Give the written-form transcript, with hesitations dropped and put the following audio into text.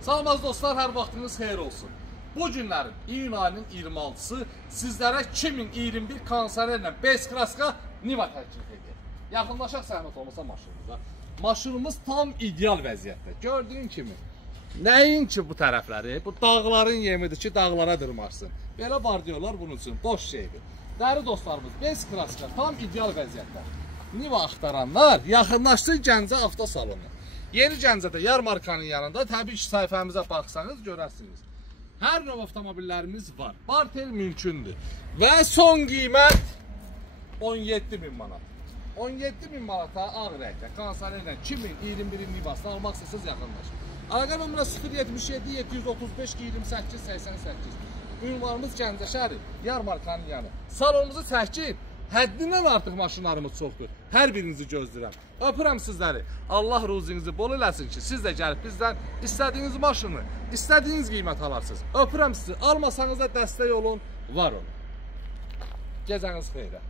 Salamaz dostlar, hər vaxtınız xeyir olsun. Bu günlərin iyun ayının 26-sı sizlərə 2021 konserlə Bezkraska Niva təklif edir. Yaxınlaşaq Səhmət olmasa maşınımıza. Maşınımız tam ideal vəziyyətdə. Gördüyün kimi, nəyin ki bu tərəfləri, bu dağların yemidir ki, dağlara dırmarsın. Belə var diyorlar bunun üçün, boş şeydir. Dəri dostlarımız, Bezkraska tam ideal vəziyyətdə. Niva axtaranlar yaxınlaşsın Gəncə avtosalonu. Yeni Gəncədə yarmarkanın yanında təbii ki sayfamıza baxsanız görərsiniz. Hər növ avtomobillərimiz var. Barter mümkündür. Və son qiymət 17.000 manat. 17.000 manata ağ rəngdə konserlə 2021-in Nivasını almaq istəsəz yaxınlaşın. Əlaqə nömrə 077 735 28 88. Ünvanımız Gəncə şəhəri, yarmarkanın yanı. Salonumuzu çəkin. Həddindən artıq maşınlarımız çoxdur. Hər birinizi gözləyirəm. Öpürəm sizləri. Allah ruzinizi bol eləsin ki, siz də gəlib bizdən istədiyiniz maşını, istədiyiniz qiymət alarsınız. Öpürəm sizi. Almasanız da dəstək olun, var olun. Gecəniz xeyrə.